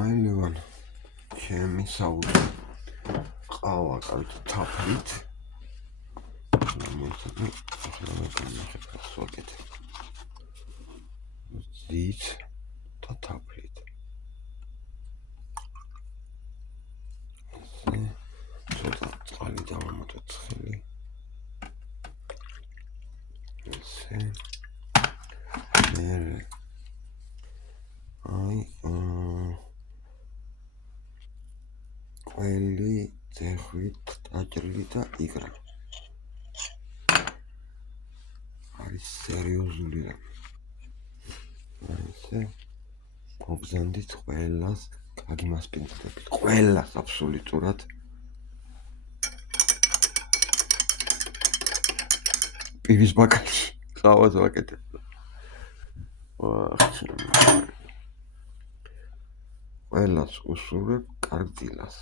აი ლევან, ჩემი საუდი ყავა კარგი თაფლით. ზით და თაფლით. ცოტა წყალი დავამატოთ ცხელი. ესე. აი ყველი ძეხვით დაჭრილი და იგრა. არის სერიოზული რამე. ესე მოგზანდით ყველას კარგი მასპინძლებით. ყველას აბსოლუტურად. პირის ბაკალში ყავას ვაკეთებ. ყველას უსურვებ კარგ დილას.